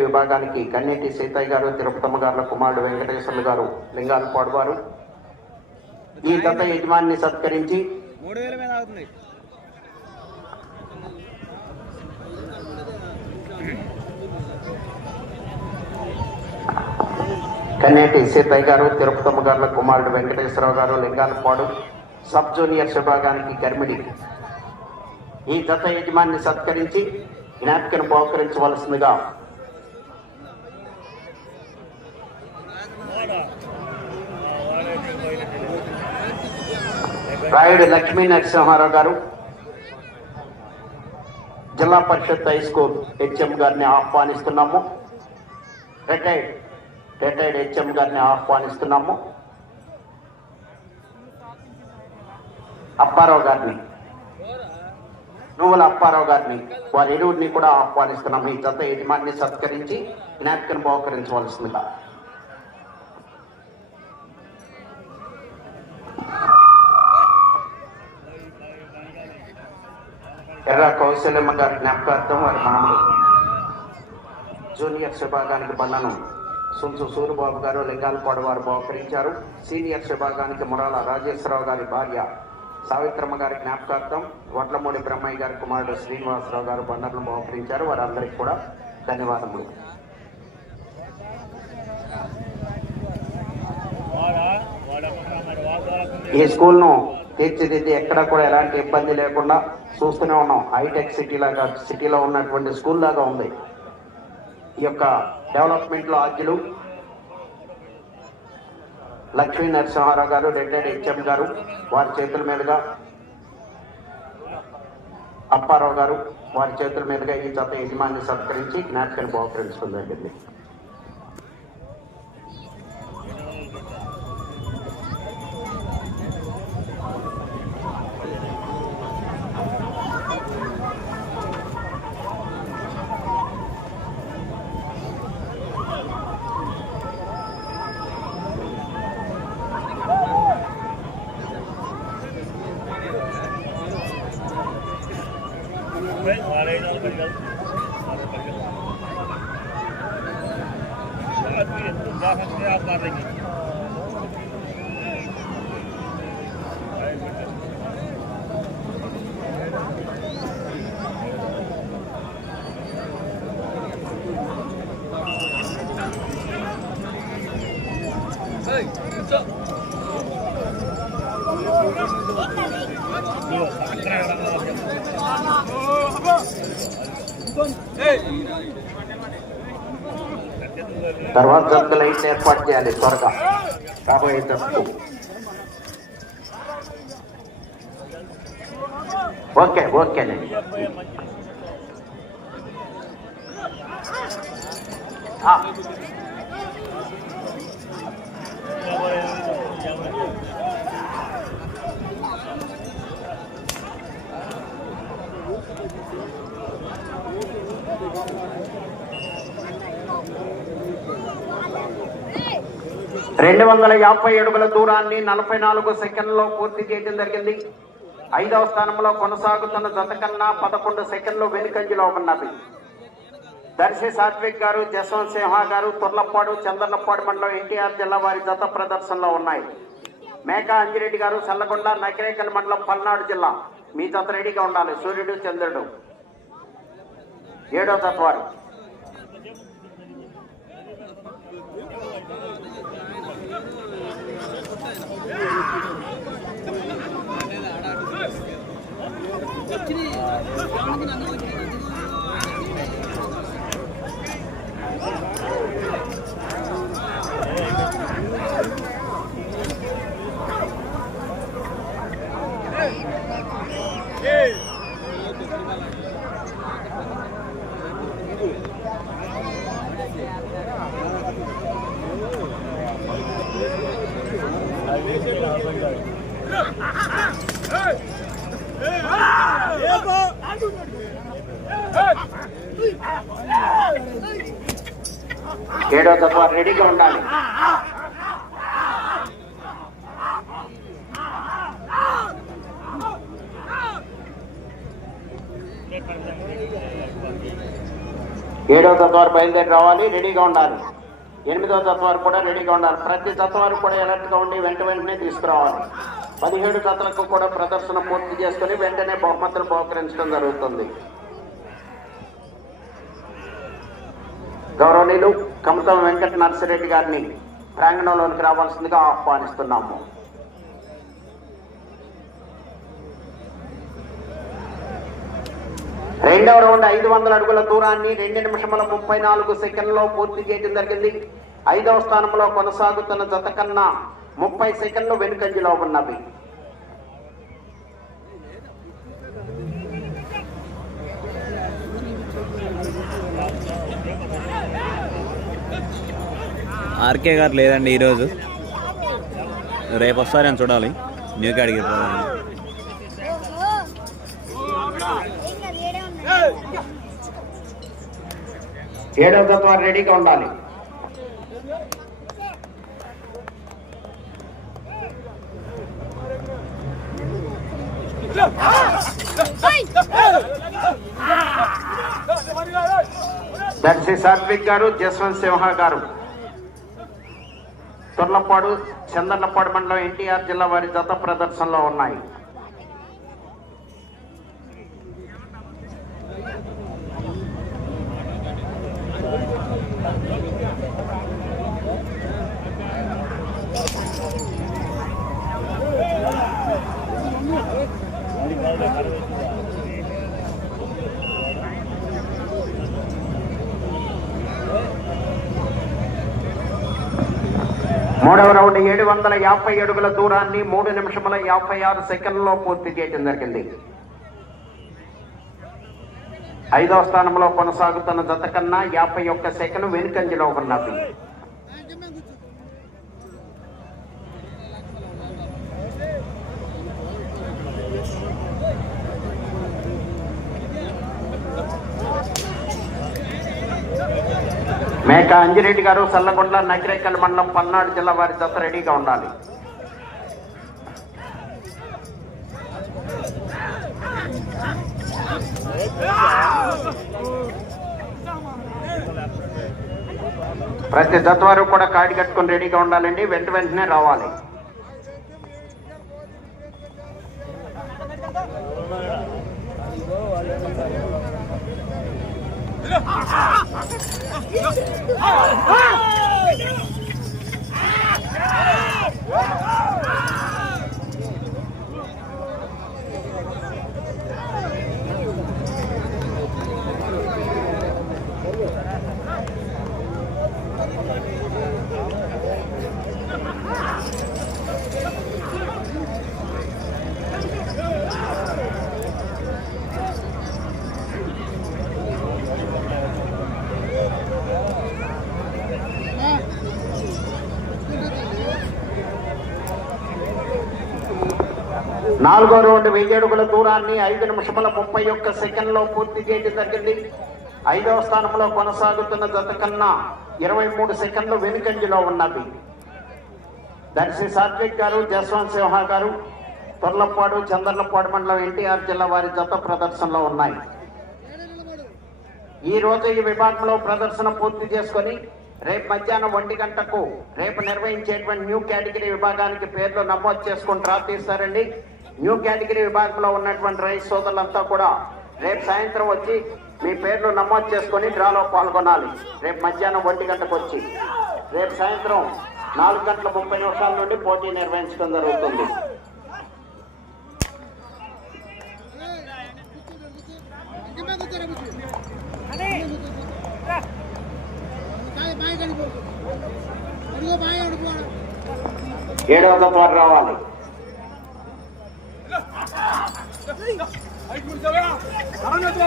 Secondary విభాగానికి కన్నెటి సీతయ్య గారు తిరుపతమ్మ గారుల కుమారుడు వెంకటేశ్వర్లు గారు లింగాలపాడు వారు ఈ గత యజమానిని సత్కరించి కన్నేటి సీతయ్య గారు తిరుపతమ్మ గారుల కుమారుడు వెంకటేశ్వరరావు గారు లింగాలపాడు సబ్ జూనియర్స్ విభాగానికి గర్మిడి ఈ గత యజమానిని సత్కరించి జ్ఞాపికను బహుకరించవలసిందిగా రాయుడు లక్ష్మీ నరసింహారావు గారు జిల్లా పరిషత్ హై స్కూల్ హెచ్ఎం గారిని ఆహ్వానిస్తున్నాము. రిటైర్డ్ రిటైర్డ్ హెచ్ఎం గారిని ఆహ్వానిస్తున్నాము. అప్పారావు గారిని నువ్వుల అప్పారావు గారిని వారి ఇరువురిని కూడా ఆహ్వానిస్తున్నాము. ఈ జత యజమాన్ని సత్కరించి జ్ఞాపికను బహుకరించవలసిందిగా. కౌశల్యమ్మ గారి జ్ఞాపకార్థం వారి మనములు. జూనియర్స్ విభాగానికి బంధనం సుంచు సూరిబాబు గారు లింగాలపాడు వారు బహుకరించారు. సీనియర్స్ విభాగానికి మురాల రాజేశ్వరరావు గారి భార్య సావిత్రమ్మ గారి జ్ఞాపకార్థం వడ్లమూడి బ్రహ్మయ్య గారి కుమారుడు శ్రీనివాసరావు గారు బండర్లను బహుకరించారు. వారందరికీ కూడా ధన్యవాదములు. ఈ స్కూల్ను తీర్చిదిద్ది ఎక్కడ కూడా ఎలాంటి ఇబ్బంది లేకుండా చూస్తూనే ఉన్నాం. హైటెక్ సిటీ లాగా సిటీలో ఉన్నటువంటి స్కూల్ లాగా ఉంది. ఈ యొక్క డెవలప్మెంట్లో ఆద్యులు లక్ష్మీ నరసింహారావు గారు రిటైర్డ్ హెచ్ఎం గారు వారి చేతుల మీదుగా అప్పారావు గారు వారి చేతుల మీదుగా ఈ జత యజమాన్ని సత్కరించి జ్ఞాపికను బహుకరించుకుందండి. Barrington. Hey, what's up? Hey! తర్వాత జత లైట్లు ఏర్పాటు చేయాలి త్వరగా కాబోయే జట్టు ఓకే ఓకేనండి ఆ, రెండు వందల యాభై అడుగుల దూరాన్ని నలభై నాలుగు సెకండ్లో పూర్తి చేయడం జరిగింది. ఐదవ స్థానంలో కొనసాగుతున్న జత కన్నా పదకొండు సెకండ్లు వెనుకంజలో ఉన్నది. దర్శి సాత్విక్ గారు జస్వంత్ సింహ గారు తుర్లప్పాడు చందర్లప్పాడు మండలం ఎన్టీఆర్ జిల్లా వారి జత ప్రదర్శనలో ఉన్నాయి. మేకా అంజిరెడ్డి గారు చల్లగొండ నకిరేకల్ మండలం పల్నాడు జిల్లా. మీ జత రెడీగా ఉండాలి. సూర్యుడు చంద్రుడు. ఏడో జత వారు. Yeah. ఏడో తప్ప రెడీగా ఉండాలి. ఏడో తత్వ బయలుదేరి రావాలి రెడీగా ఉండాలి. ఎనిమిదో తత్వం వరకు కూడా రెడీగా ఉండాలి. ప్రతి తత్వం వరకు కూడా ఎలర్ట్గా ఉండి వెంట వెంటనే తీసుకురావాలి. పదిహేడు జతలకు కూడా ప్రదర్శన పూర్తి చేసుకుని వెంటనే బహుమతులు బహుకరించడం జరుగుతుంది. గౌరవనీయులు కమతం వెంకట నర్సిరెడ్డి గారిని ప్రాంగణంలోనికి రావాల్సిందిగా ఆహ్వానిస్తున్నాము. రెండవ రౌండ్ ఐదు వందల అడుగుల దూరాన్ని రెండు నిమిషముల ముప్పై నాలుగు సెకండ్లో పూర్తి చేయడం జరిగింది. ఐదవ స్థానంలో కొనసాగుతున్న జత కన్నా ముప్పై సెకండ్లు వెనుకంజలో ఉన్నవి. ఆర్కే గారు లేదండి ఈరోజు. రేపు వస్తారని చూడాలి. న్యూ కాడికి ఏడవ జత రెడీగా ఉండాలి. దర్శి సాత్విక్ గారు జస్వంత్ సింహ గారు. తొర్లపాడు చందర్లపాడు మండలం ఎన్టీఆర్ జిల్లా వారి జత ప్రదర్శనలో ఉన్నాయి. మూడవ రౌండ్ ఏడు వందల యాభై అడుగుల దూరాన్ని మూడు నిమిషముల యాభై ఆరు సెకండ్లో పూర్తి చేయడం జరిగింది. ఐదవ స్థానంలో కొనసాగుతున్న జత కన్నా యాభై ఒక్క సెకండ్ వెనుకంజలో ఉన్నది. మేక అంజిరెడ్డి గారు సల్లగొండ నకిరేకల్ మండలం పల్నాడు జిల్లా వారి జత రెడీగా ఉండాలి. ప్రతి జత వారు కూడా కాడి కట్టుకొని రెడీగా ఉండాలండి. వెంట వెంటనే రావాలి. 아! 아! 아! నాలుగో రౌండ్ వెయ్యి అడుగుల దూరాన్ని ఐదు నిమిషముల ముప్పై ఒక్క సెకండ్లో పూర్తి చేయడం జరిగింది. ఐదవ స్థానంలో కొనసాగుతున్న జత కన్నా ఇరవై మూడు సెకండ్లు వెనుకంజలో ఉన్నది దర్శి సాత్విక్ గారు జస్వంత్ సింహ గారు తొర్లపాడు చంద్రలపాడు మండలం ఎన్టీఆర్ జిల్లా వారి జత ప్రదర్శనలో ఉన్నాయి. ఈ రోజు ఈ విభాగంలో ప్రదర్శన పూర్తి చేసుకొని రేపు మధ్యాహ్నం ఒంటి గంటకు రేపు నిర్వహించేటువంటి న్యూ కేటగిరీ విభాగానికి పేర్లు నమోదు చేసుకుని డ్రా తీస్తారండి. న్యూ కేటగిరీ విభాగంలో ఉన్నటువంటి రైతు సోదరులంతా కూడా రేపు సాయంత్రం వచ్చి మీ పేర్లు నమోదు చేసుకొని డ్రాలో పాల్గొనాలి. రేపు మధ్యాహ్నం ఒంటి గంటకు వచ్చి. రేపు సాయంత్రం నాలుగు గంటల ముప్పై నిమిషాల నుండి పోటీ నిర్వహించడం జరుగుతుంది. ఏడవ తత్వాలు రావాలి. ¡Ahí, Cultura! ¡Ahora no te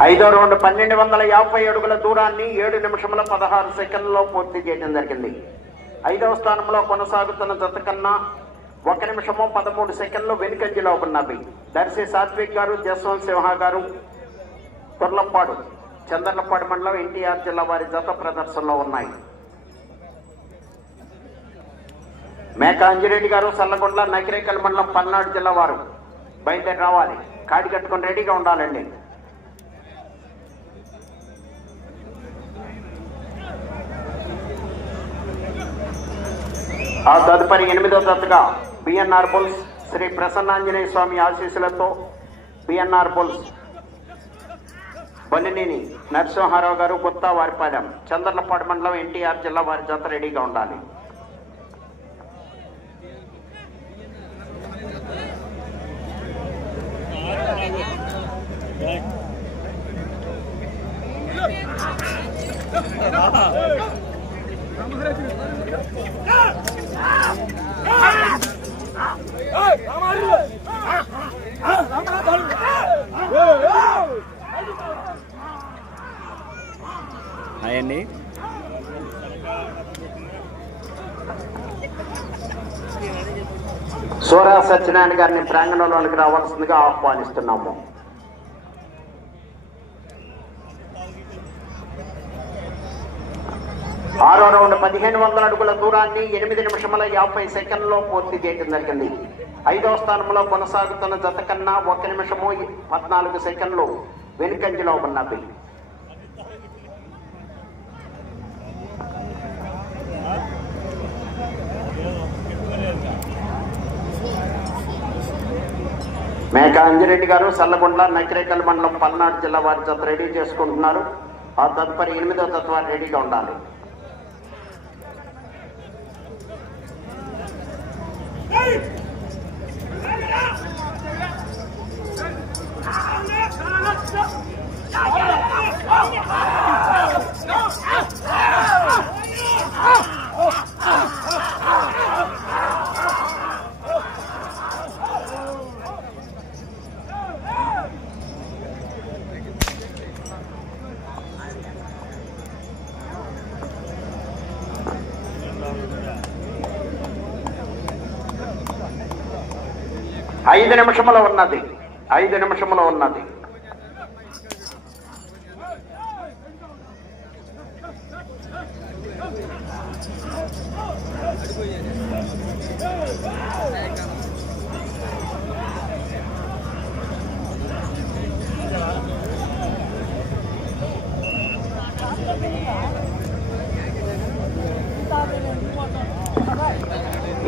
ఐదో రౌండ్ పన్నెండు వందల యాభై అడుగుల దూరాన్ని ఏడు నిమిషముల పదహారు సెకండ్లలో పూర్తి చేయడం జరిగింది. ఐదవ స్థానంలో కొనసాగుతున్న జత కన్నా ఒక నిమిషము పదమూడు సెకండ్లు వెనుకంజలో ఉన్నవి. దర్శి సాత్విక్ గారు జస్వంత్ సింహ గారు తొర్లంపాడు చందర్లపాడు మండలం ఎన్టీఆర్ జిల్లా వారి జత ప్రదర్శనలో ఉన్నాయి. మేక అంజిరెడ్డి గారు సల్లగొండ నకిరేకల్ మండలం పల్నాడు జిల్లా వారు బయలుదేరి రావాలి. కాడి కట్టుకొని రెడీగా ఉండాలండి. ఆ తదుపరి ఎనిమిదో దత్తగా బిఎన్ఆర్ పుల్స్ శ్రీ ప్రసన్నాంజనేయ స్వామి ఆశీస్సులతో బిఎన్ఆర్ పుల్స్ బలినేని నరసింహారావు గారు కొత్త వారిపాలెం చంద్రలపాడు మండలం ఎన్టీఆర్ జిల్లా వారి జత రెడీగా ఉండాలి. హాయ్ అయ్యండి సూర్య సత్యనారాయణ గారిని ప్రాంగణంలోనికి రావాల్సిందిగా ఆహ్వానిస్తున్నాము. ఆరో రౌండ్ పదిహేను వందల అడుగుల దూరాన్ని ఎనిమిది నిమిషముల యాభై సెకండ్లో పూర్తి చేయడం జరిగింది. ఐదో స్థానంలో కొనసాగుతున్న జత కన్నా ఒక నిమిషము పద్నాలుగు సెకండ్లు వెనుకంజలో ఉన్నవి. మేక అంజిరెడ్డి గారు సల్లగొండ నకిరేకల్ మండలం పల్నాడు జిల్లా వారి జత రెడీ చేసుకుంటున్నారు. ఆ తదుపరి ఎనిమిదో తత్వాన్ని రెడీగా ఉండాలి. Hey! ఐదు నిమిషముల ఉన్నది. ఐదు నిమిషముల ఉన్నది.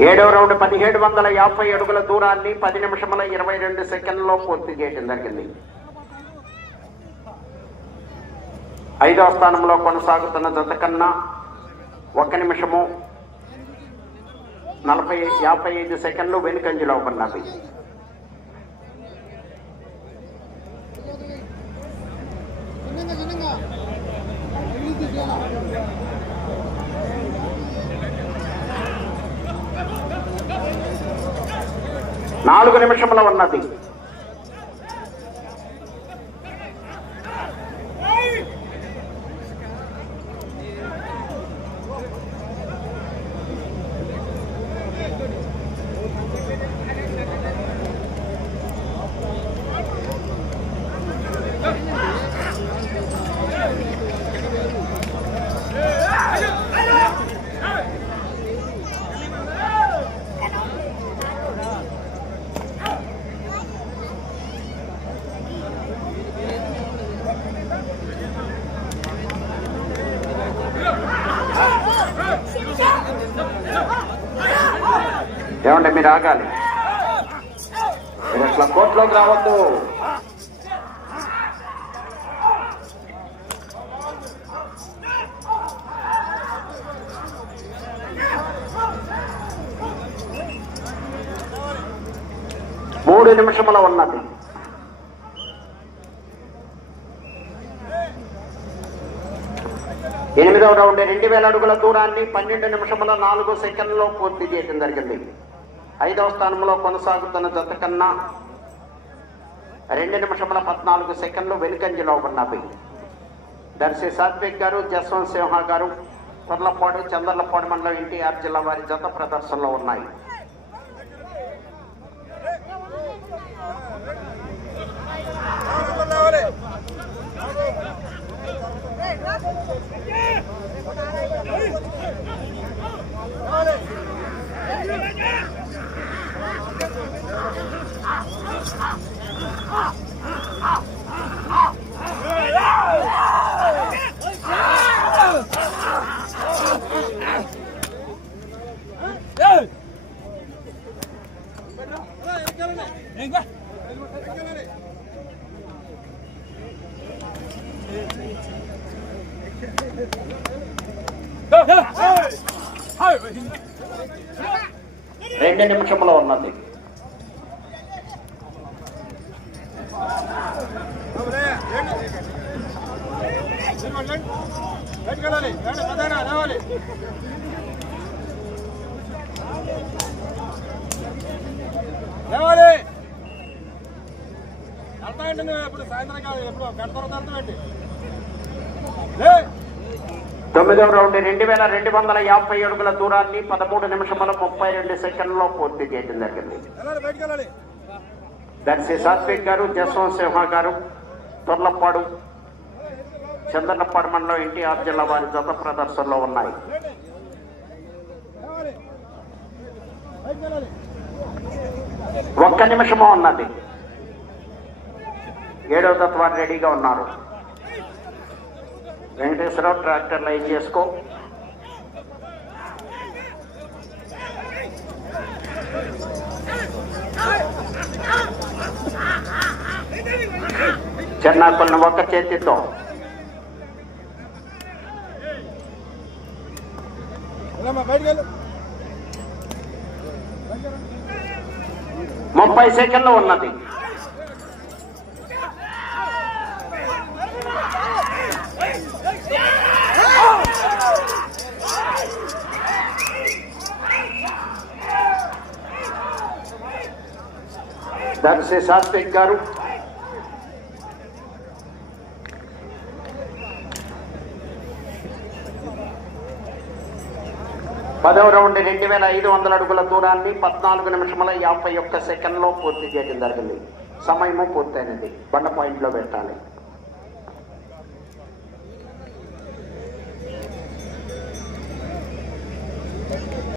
ఏడవ రౌండ్ పదిహేడు వందల యాభై అడుగుల దూరాన్ని పది నిమిషముల ఇరవై రెండు సెకండ్లో పూర్తి చేయడం జరిగింది. ఐదవ స్థానంలో కొనసాగుతున్న జత కన్నా ఒక నిమిషము నలభై యాభై ఐదు సెకండ్లు వెనుకంజలో ఉన్నది నాలుగు నిమిషముల ఉన్నది మీరు ఆగాలి మీరు అట్లా కోర్టులోకి రావద్దు. మూడు నిమిషముల ఉన్నది. ఎనిమిదవ రౌండ్ రెండు వేల అడుగుల దూరాన్ని పన్నెండు నిమిషముల నాలుగు సెకండ్లో పూర్తి చేయడం జరిగింది. ఐదవ స్థానంలో కొనసాగుతున్న జత కన్నా రెండు నిమిషముల పద్నాలుగు సెకండ్లు వెనుకంజలో ఉన్నవి. దర్శి సాత్విక్ గారు జస్వంత్ సింహ గారు పొర్లపాడు చంద్రలపాడు మండలం ఎన్టీఆర్ జిల్లా వారి జత ప్రదర్శనలో ఉన్నాయి. నిమిషంలో ఉన్నది. లేవాలి. వెళ్తాయండి నువ్వు ఎప్పుడు సాయంత్రం కాదు ఎప్పుడు? గంట తర్వాత వెళ్తామండి. లే. తొమ్మిదవ రౌండ్ రెండు వేల రెండు వందల యాభై అడుగుల దూరాన్ని పదమూడు నిమిషముల ముప్పై రెండు సెకండ్లో పూర్తి చేయడం జరిగింది. దర్శి సాత్విక్ గారు జస్వంత్ సింహ గారు తొర్లపాడు చంద్రలపాడు మండలం ఎన్టీఆర్ జిల్లా వారి జత ప్రదర్శనలో ఉన్నాయి. ఒక్క నిమిషము ఉన్నది. ఏడవ తత్వ వారు రెడీగా ఉన్నారు. వెంకటేశ్వరరావు ట్రాక్టర్ లైన్ చేసుకో. చెన్నాకుల్ని ఒక్క చేతితో. ముప్పై సెకండ్లు ఉన్నది. దర్శి సాత్విక్ గారు పదవ రౌండ్ రెండు వేల ఐదు వందల అడుగుల దూరాన్ని పద్నాలుగు నిమిషముల యాభై ఒక్క సెకండ్లో పూర్తి చేయడం జరిగింది. సమయము పూర్తయినది. బండ పాయింట్లో పెట్టాలి.